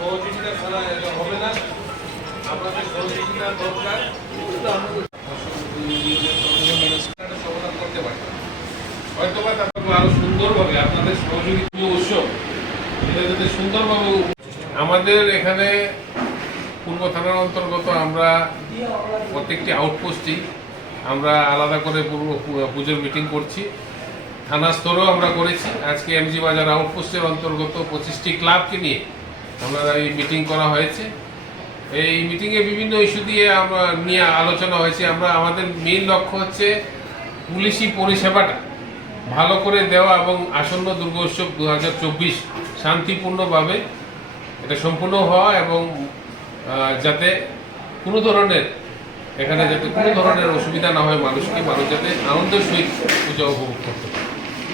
সহযোগিতা ছাড়া এটা হবে না। আপনাদের সহযোগিতা দরকার। সমাধান করতে পারি। হয়তোবা তাদেরকে আরও সুন্দরভাবে আপনাদের সহযোগিতা উৎসব এটা যাতে সুন্দরভাবে আমাদের এখানে পূর্ব থানার অন্তর্গত আমরা প্রত্যেকটি আউটপোস্টই আমরা আলাদা করে পূর্ব পুজোর মিটিং করছি। থানা স্তরেও আমরা করেছি। আজকে এমজি বাজার আউটপোস্টের অন্তর্গত পঁচিশটি ক্লাবকে নিয়ে আমরা এই মিটিং করা হয়েছে। এই মিটিংয়ে বিভিন্ন ইস্যু দিয়ে আমরা নিয়ে আলোচনা হয়েছে। আমরা, আমাদের মেইন লক্ষ্য হচ্ছে পুলিশি পরিষেবাটা ভালো করে দেওয়া এবং আসন্ন দুর্গোৎসব দু হাজার চব্বিশ শান্তিপূর্ণভাবে এটা সম্পূর্ণ হওয়া এবং যাতে কোনো ধরনের, এখানে যাতে কোনো ধরনের অসুবিধা না হয় মানুষকে, মানুষ যাতে আনন্দের সহিত পূজা উপভোগ করতে